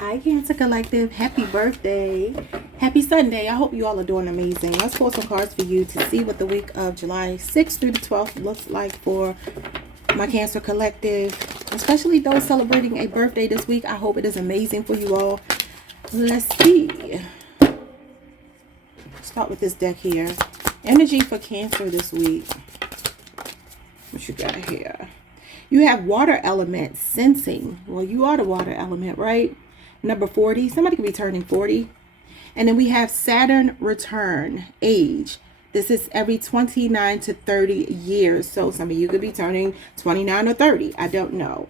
Hi, Cancer Collective. Happy birthday. Happy Sunday. I hope you all are doing amazing. Let's pull some cards for you to see what the week of July 6th through the 12th looks like for my Cancer Collective, especially those celebrating a birthday this week. I hope it is amazing for you all. Let's see. Start with this deck here. Energy for Cancer this week. What you got here? You have water element sensing. Well, you are the water element, right? Number 40. Somebody could be turning 40. And then we have Saturn return age. This is every 29 to 30 years. So some of you could be turning 29 or 30. I don't know.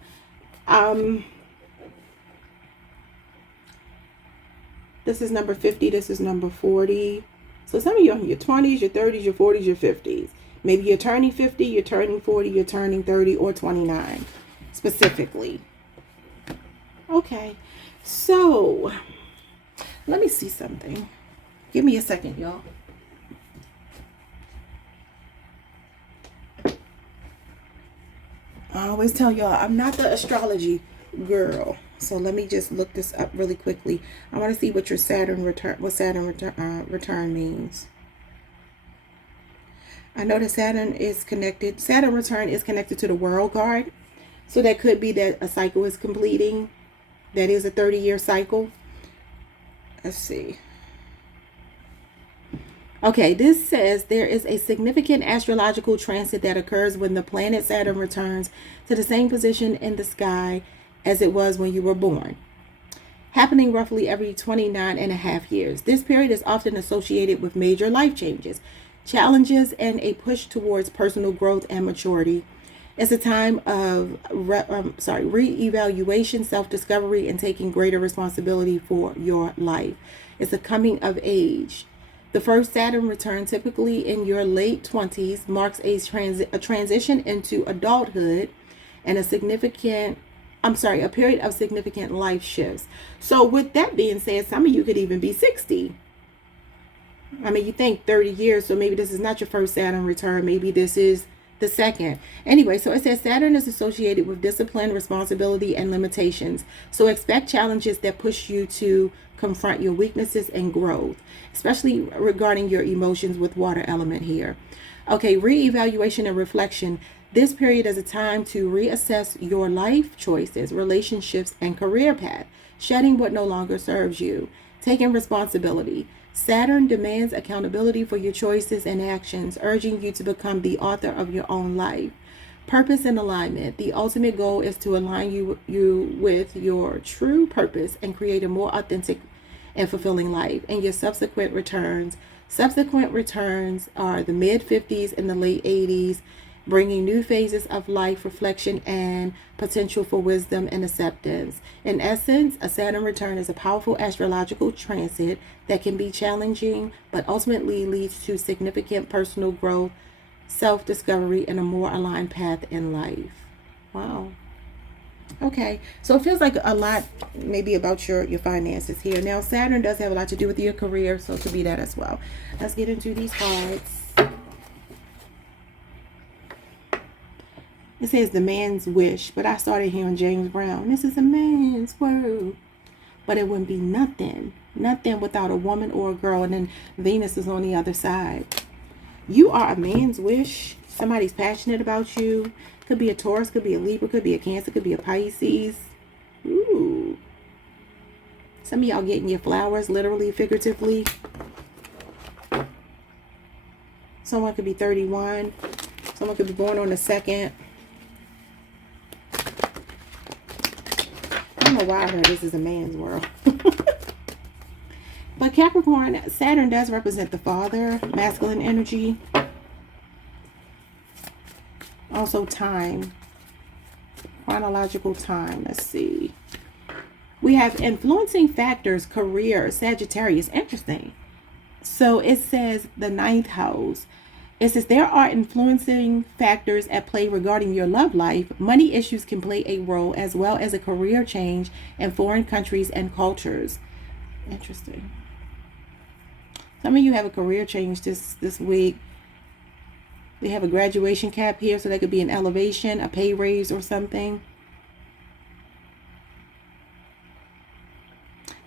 This is number 50. This is number 40. So some of you are in your 20s, your 30s, your 40s, your 50s. Maybe you're turning 50, you're turning 40, you're turning 30 or 29 specifically. Okay. So, let me see something. Give me a second, y'all. I always tell y'all, I'm not the astrology girl. So let me just look this up really quickly. I want to see what your Saturn return means. I know that Saturn return is connected to the world card. So that could be that a cycle is completing. That is a 30-year cycle. Let's see. Okay, this says there is a significant astrological transit that occurs when the planet Saturn returns to the same position in the sky as it was when you were born, happening roughly every 29 and a half years. This period is often associated with major life changes, challenges, and a push towards personal growth and maturity. It's a time of re-evaluation, self-discovery, and taking greater responsibility for your life. It's a coming of age. The first Saturn return, typically in your late 20s, marks a transition into adulthood and a period of significant life shifts. So with that being said, some of you could even be 60. I mean, you think 30 years, so maybe this is not your first Saturn return. Maybe this is the second. Anyway, so it says Saturn is associated with discipline, responsibility, and limitations. So expect challenges that push you to confront your weaknesses and growth, especially regarding your emotions with water element here. Okay, reevaluation and reflection. This period is a time to reassess your life choices, relationships, and career path, shedding what no longer serves you, taking responsibility. Saturn demands accountability for your choices and actions, urging you to become the author of your own life. Purpose and alignment. The ultimate goal is to align you with your true purpose and create a more authentic and fulfilling life. And your subsequent returns. Subsequent returns are the mid-50s and the late 80s, bringing new phases of life reflection and potential for wisdom and acceptance. In essence, a Saturn return is a powerful astrological transit that can be challenging, but ultimately leads to significant personal growth, self-discovery, and a more aligned path in life. Wow. Okay, so it feels like a lot maybe about your finances here. Now, Saturn does have a lot to do with your career, so it could be that as well. Let's get into these cards. It says the man's wish, but I started hearing James Brown. This is a man's world. But it wouldn't be nothing without a woman or a girl. And then Venus is on the other side. You are a man's wish. Somebody's passionate about you. Could be a Taurus, could be a Libra, could be a Cancer, could be a Pisces. Ooh. Some of y'all getting your flowers, literally, figuratively. Someone could be 31. Someone could be born on the 2nd. I don't know why I heard this is a man's world. But Capricorn, Saturn does represent the father, masculine energy. Also time, chronological time. Let's see. We have influencing factors, career, Sagittarius. Interesting. So it says the 9th house. It says there are influencing factors at play regarding your love life. Money issues can play a role, as well as a career change in foreign countries and cultures. Interesting. Some of you have a career change this week. They have a graduation cap here, so that could be an elevation, a pay raise, or something.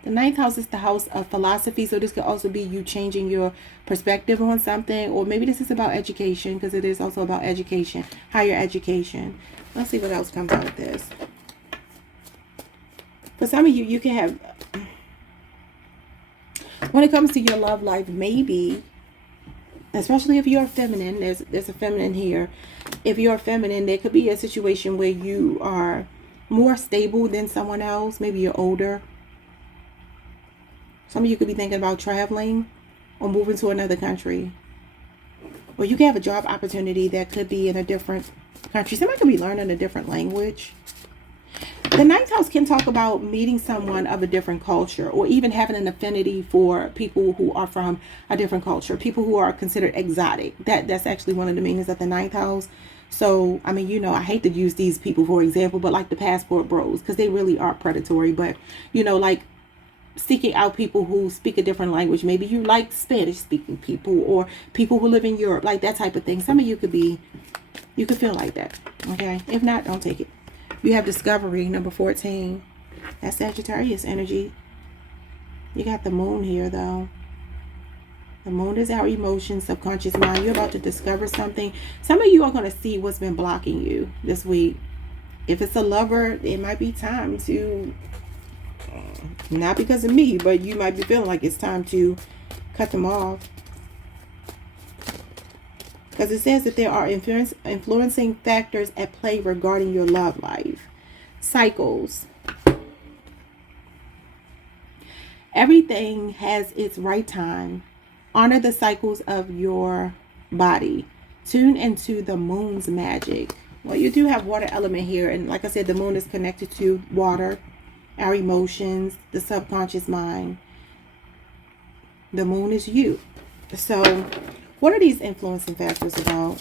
The ninth house is the house of philosophy. So this could also be you changing your perspective on something. Or maybe this is about education, because it is also about education, higher education. Let's see what else comes out of this. For some of you, you can have, when it comes to your love life, maybe, especially if you're feminine, there's a feminine here. If you're feminine, there could be a situation where you are more stable than someone else. Maybe you're older. Some of you could be thinking about traveling or moving to another country. Or you can have a job opportunity that could be in a different country. Somebody could be learning a different language. The ninth house can talk about meeting someone of a different culture, or even having an affinity for people who are from a different culture, people who are considered exotic. That's actually one of the meanings of the ninth house. So, I mean, you know, I hate to use these people for example, but like the passport bros, because they really are predatory. But, you know, like seeking out people who speak a different language. Maybe you like Spanish speaking people, or people who live in Europe, like that type of thing. Some of you could feel like that. Okay. If not, don't take it. You have discovery, number 14. That's Sagittarius energy. You got the moon here, though. The moon is our emotions, subconscious mind. You're about to discover something. Some of you are going to see what's been blocking you this week. If it's a lover, it might be time to, not because of me, but you might be feeling like it's time to cut them off. Because it says that there are influencing factors at play regarding your love life. Cycles. Everything has its right time. Honor the cycles of your body. Tune into the moon's magic. Well, you do have water element here. And like I said, the moon is connected to water, our emotions, the subconscious mind. The moon is you. So what are these influencing factors about?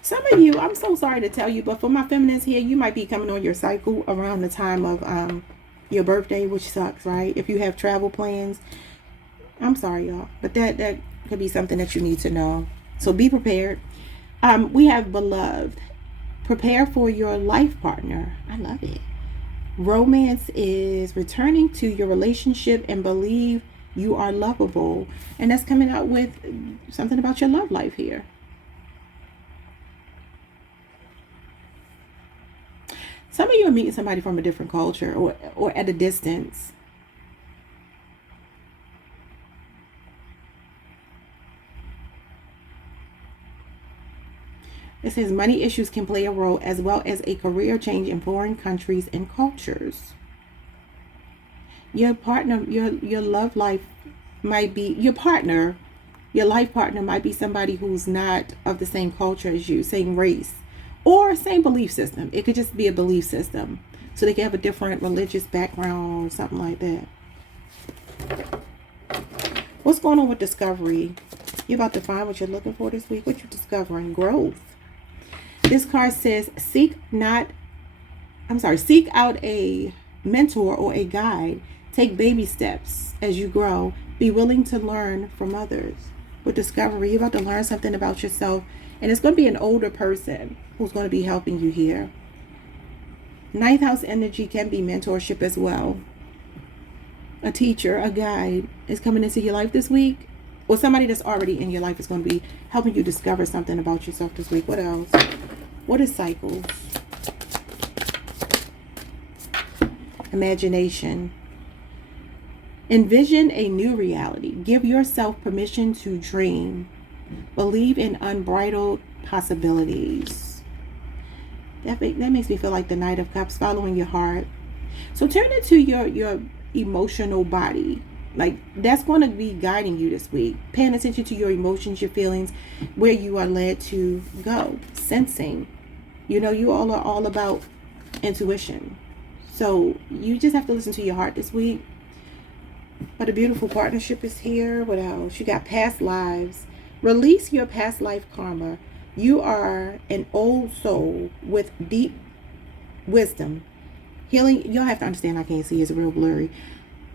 Some of you, I'm so sorry to tell you, but for my feminines here, you might be coming on your cycle around the time of your birthday, which sucks, right? If you have travel plans, I'm sorry, y'all, but that could be something that you need to know. So be prepared. We have beloved. Prepare for your life partner. I love it. Romance is returning to your relationship and believe you are lovable. And that's coming out with something about your love life here. Some of you are meeting somebody from a different culture, or at a distance. It says money issues can play a role, as well as a career change in foreign countries and cultures. Your partner, your love life might be, your life partner might be somebody who's not of the same culture as you, same race, or same belief system. It could just be a belief system. So they can have a different religious background or something like that. What's going on with discovery? You're about to find what you're looking for this week. What you're discovering? Growth. This card says seek out a mentor or a guide. Take baby steps as you grow. Be willing to learn from others. With discovery, you're about to learn something about yourself. And it's going to be an older person who's going to be helping you here. Ninth house energy can be mentorship as well. A teacher, a guide is coming into your life this week. Or somebody that's already in your life is going to be helping you discover something about yourself this week. What else? What is cycles? Imagination. Envision a new reality. Give yourself permission to dream. Believe in unbridled possibilities. That makes me feel like the Knight of Cups, following your heart. So turn into your emotional body. Like, that's going to be guiding you this week. Paying attention to your emotions, your feelings, where you are led to go. Sensing. You know, you all are all about intuition. So you just have to listen to your heart this week. But a beautiful partnership is here. What else? You got past lives. Release your past life karma. You are an old soul with deep wisdom. Healing, you'll have to understand, I can't see, it's real blurry.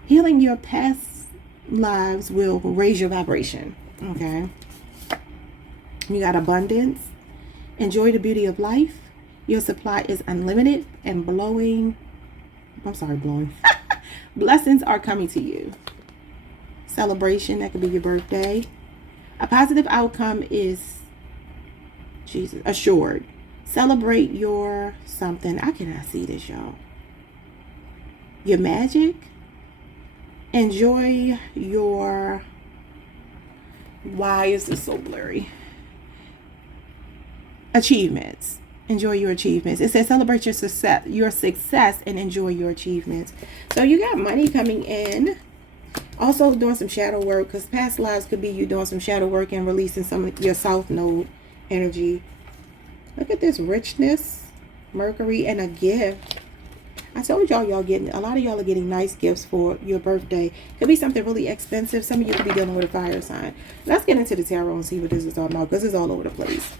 Healing your past lives will raise your vibration. Okay. You got abundance. Enjoy the beauty of life. Your supply is unlimited and blowing. Blessings are coming to you. Celebration, that could be your birthday. A positive outcome is assured. Celebrate your something. I cannot see this, y'all. Your magic. Enjoy your... Why is this so blurry? Achievements. Enjoy your achievements. It says celebrate your success and enjoy your achievements. So you got money coming in. Also doing some shadow work, because past lives could be you doing some shadow work and releasing some of your South Node energy. Look at this richness, Mercury, and a gift. I told y'all, a lot of y'all are getting nice gifts for your birthday. Could be something really expensive. Some of you could be dealing with a fire sign. Let's get into the tarot and see what this is all about, because it's all over the place.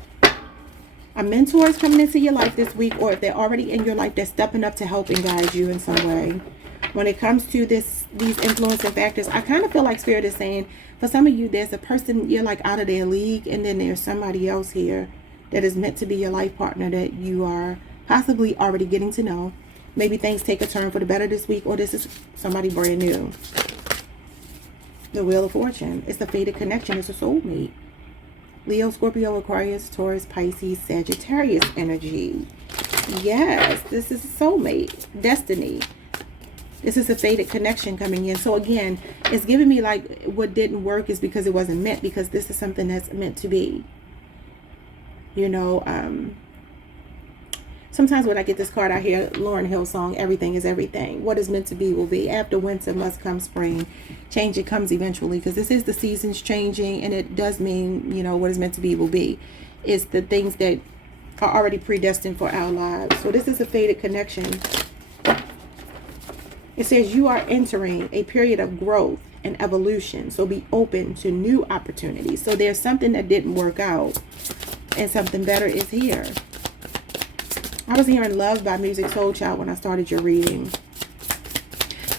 A mentor is coming into your life this week, or if they're already in your life, they're stepping up to help and guide you in some way. When it comes to these influencing factors, I kind of feel like Spirit is saying, for some of you, there's a person, you're like out of their league, and then there's somebody else here that is meant to be your life partner that you are possibly already getting to know. Maybe things take a turn for the better this week, or this is somebody brand new. The Wheel of Fortune. It's a fated connection. It's a soulmate. Leo, Scorpio, Aquarius, Taurus, Pisces, Sagittarius energy. Yes, this is a soulmate. Destiny. This is a fated connection coming in. So again, it's giving me like what didn't work is because it wasn't meant, because this is something that's meant to be. You know, sometimes when I get this card, I hear Lauryn Hill song, everything is everything. What is meant to be will be. After winter must come spring. Change, it comes eventually, because this is the seasons changing, and it does mean, you know, what is meant to be will be. It's the things that are already predestined for our lives. So this is a fated connection. It says you are entering a period of growth and evolution. So be open to new opportunities. So there's something that didn't work out, and something better is here. I was hearing Love by Music Soul Child when I started your reading.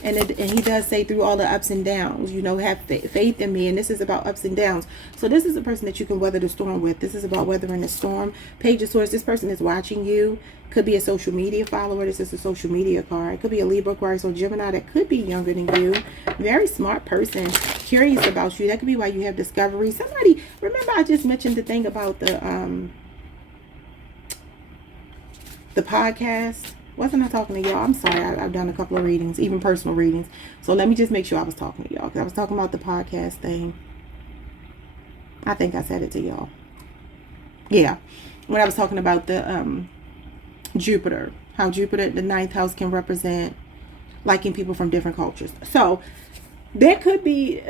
And he does say through all the ups and downs, you know, have faith in me. And this is about ups and downs. So this is a person that you can weather the storm with. This is about weathering the storm. Page of Swords, this person is watching you. Could be a social media follower. This is a social media card. It could be a Libra, Aquarius, or Gemini that could be younger than you. Very smart person. Curious about you. That could be why you have discovery. Somebody, remember I just mentioned the thing about the podcast? Wasn't I talking to y'all? I'm sorry. I've done a couple of readings, even personal readings. So let me just make sure I was talking to y'all, because I was talking about the podcast thing. I think I said it to y'all. Yeah. When I was talking about the Jupiter. How Jupiter, the 9th house, can represent liking people from different cultures. So there could be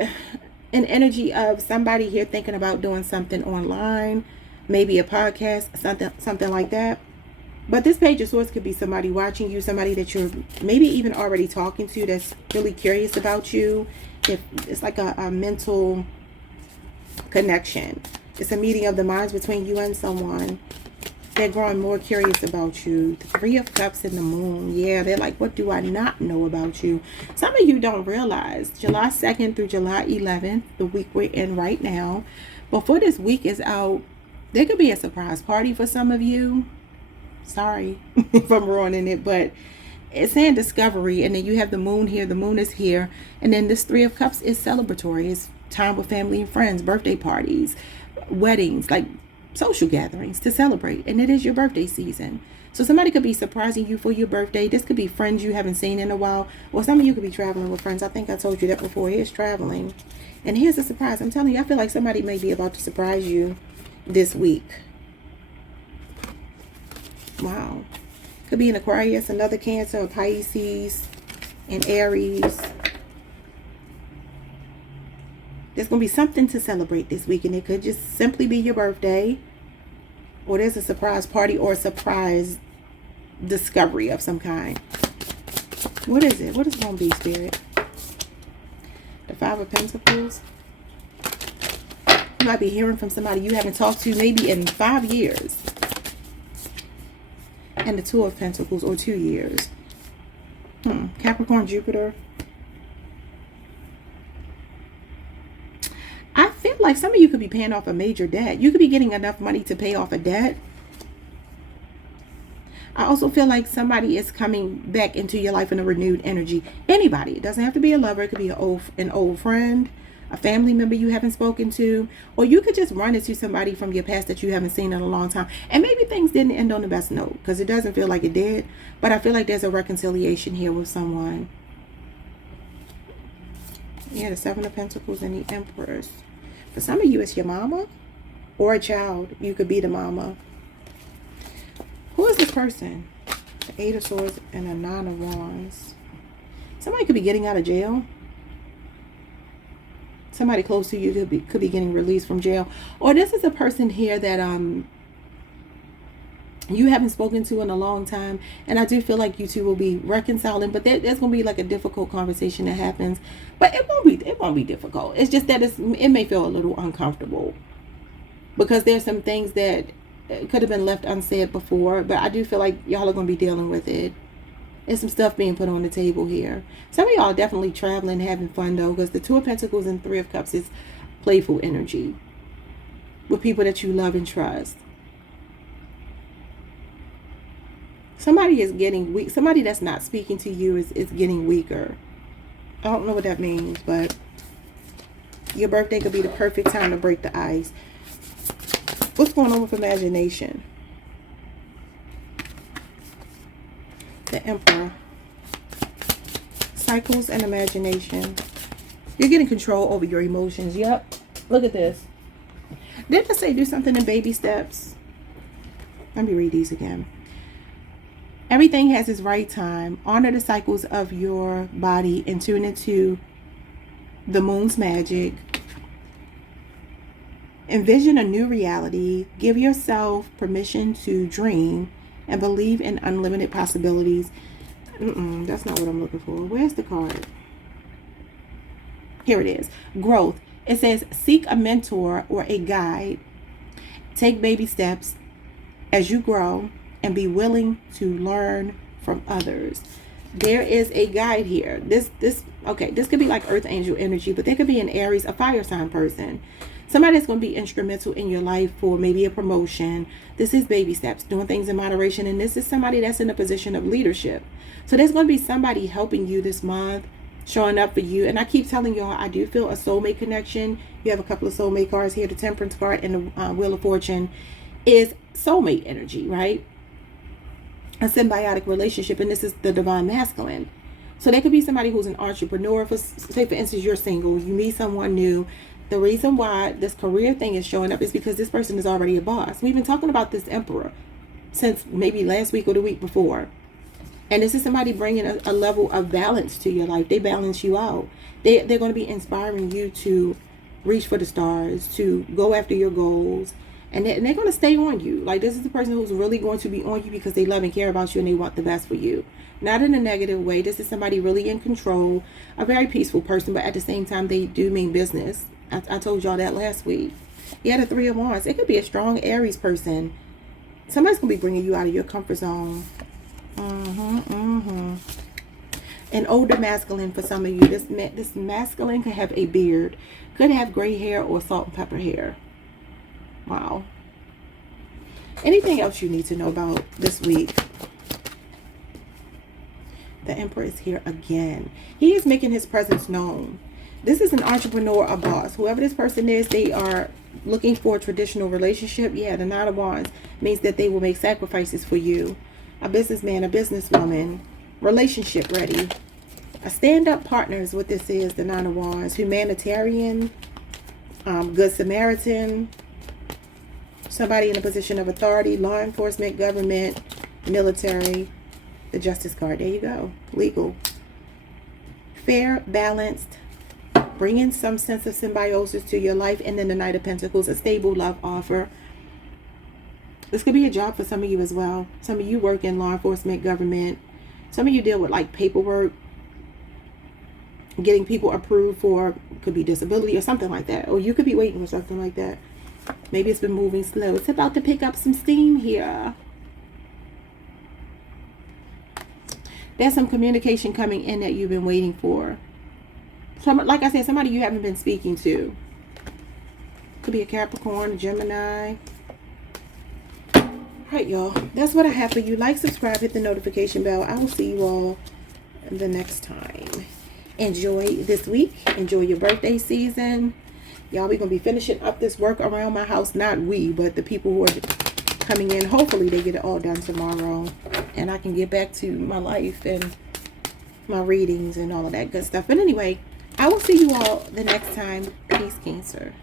an energy of somebody here thinking about doing something online. Maybe a podcast, something like that. But this Page of Swords could be somebody watching you, somebody that you're maybe even already talking to that's really curious about you. If it's like a mental connection. It's a meeting of the minds between you and someone. They're growing more curious about you. The Three of Cups and the Moon. Yeah, they're like, what do I not know about you? Some of you don't realize July 2nd through July 11th, the week we're in right now, before this week is out, there could be a surprise party for some of you. Sorry if I'm ruining it, but it's saying discovery. And then you have the moon here. The moon is here. And then this Three of Cups is celebratory. It's time with family and friends, birthday parties, weddings, like social gatherings to celebrate. And it is your birthday season. So somebody could be surprising you for your birthday. This could be friends you haven't seen in a while. Or some of you could be traveling with friends. I think I told you that before. Here's traveling. And here's a surprise. I'm telling you, I feel like somebody may be about to surprise you this week. Wow. Could be an Aquarius, another Cancer, a Pisces, and Aries. There's going to be something to celebrate this week, and it could just simply be your birthday, or there's a surprise party or a surprise discovery of some kind. What is it? What is going to be, Spirit? The Five of Pentacles. You might be hearing from somebody you haven't talked to maybe in 5 years. And the Two of Pentacles, or 2 years. Capricorn, Jupiter. I feel like some of you could be paying off a major debt. You could be getting enough money to pay off a debt. I also feel like somebody is coming back into your life in a renewed energy. Anybody. It doesn't have to be a lover. It could be an old friend, a family member you haven't spoken to, or you could just run into somebody from your past that you haven't seen in a long time. And maybe things didn't end on the best note, because it doesn't feel like it did. But I feel like there's a reconciliation here with someone. Yeah, the Seven of Pentacles and the Empress. For some of you, it's your mama or a child. You could be the mama. Who is this person? The Eight of Swords and the Nine of Wands. Somebody could be getting out of jail. Somebody close to you could be getting released from jail. Or this is a person here that you haven't spoken to in a long time. And I do feel like you two will be reconciling. But there's going to be like a difficult conversation that happens. But it won't be difficult. It's just that it may feel a little uncomfortable. Because there's some things that could have been left unsaid before. But I do feel like y'all are going to be dealing with it. There's some stuff being put on the table here. Some of y'all are definitely traveling, having fun though. Because the Two of Pentacles and Three of Cups is playful energy. With people that you love and trust. Somebody is getting weak. Somebody that's not speaking to you is getting weaker. I don't know what that means, but your birthday could be the perfect time to break the ice. What's going on with imagination? The Emperor. Cycles and imagination. You're getting control over your emotions. Yep. Look at this. Didn't I say do something in baby steps? Let me read these again. Everything has its right time. Honor the cycles of your body and tune into the moon's magic. Envision a new reality. Give yourself permission to dream and believe in unlimited possibilities. That's not what I'm looking for. Where's the card? Here it is. Growth. It says seek a mentor or a guide. Take baby steps as you grow and be willing to learn from others. There is a guide here. This could be like earth angel energy, but there could be an Aries, a fire sign person. Somebody that's going to be instrumental in your life for maybe a promotion. This is baby steps, doing things in moderation. And this is somebody that's in a position of leadership. So there's going to be somebody helping you this month, showing up for you. And I keep telling y'all, I do feel a soulmate connection. You have a couple of soulmate cards here. The Temperance card and the Wheel of Fortune is soulmate energy, right? A symbiotic relationship, and this is the divine masculine. So there could be somebody who's an entrepreneur. Say for instance, you're single, you meet someone new. The reason why this career thing is showing up is because this person is already a boss. We've been talking about this Emperor since maybe last week or the week before. And this is somebody bringing a level of balance to your life. They balance you out. They're going to be inspiring you to reach for the stars, to go after your goals. And they're going to stay on you. Like, this is the person who's really going to be on you because they love and care about you and they want the best for you. Not in a negative way. This is somebody really in control. A very peaceful person, but at the same time, they do mean business. I told y'all that last week. Yeah, the Three of Wands. It could be a strong Aries person. Somebody's going to be bringing you out of your comfort zone. An older masculine for some of you. This masculine could have a beard. Could have gray hair or salt and pepper hair. Wow. Anything else you need to know about this week? The Emperor is here again. He is making his presence known. This is an entrepreneur, a boss. Whoever this person is, they are looking for a traditional relationship. Yeah, the Nine of Wands means that they will make sacrifices for you. A businessman, a businesswoman, relationship ready. A stand-up partner is what this is, the Nine of Wands. Humanitarian, good Samaritan. Somebody in a position of authority, law enforcement, government, military. The Justice card. There you go. Legal. Fair, balanced. Bring in some sense of symbiosis to your life. And then the Knight of Pentacles, a stable love offer. This could be a job for some of you as well. Some of you work in law enforcement, government. Some of you deal with like paperwork. Getting people approved for, could be disability or something like that. Or you could be waiting for something like that. Maybe it's been moving slow. It's about to pick up some steam here. There's some communication coming in that you've been waiting for. So, like I said, somebody you haven't been speaking to. Could be a Capricorn, a Gemini. All right, y'all. That's what I have for you. Like, subscribe, hit the notification bell. I will see you all the next time. Enjoy this week. Enjoy your birthday season. Y'all, we're going to be finishing up this work around my house. Not we, but the people who are coming in. Hopefully, they get it all done tomorrow. And I can get back to my life and my readings and all of that good stuff. But anyway, I will see you all the next time. Peace, Cancer.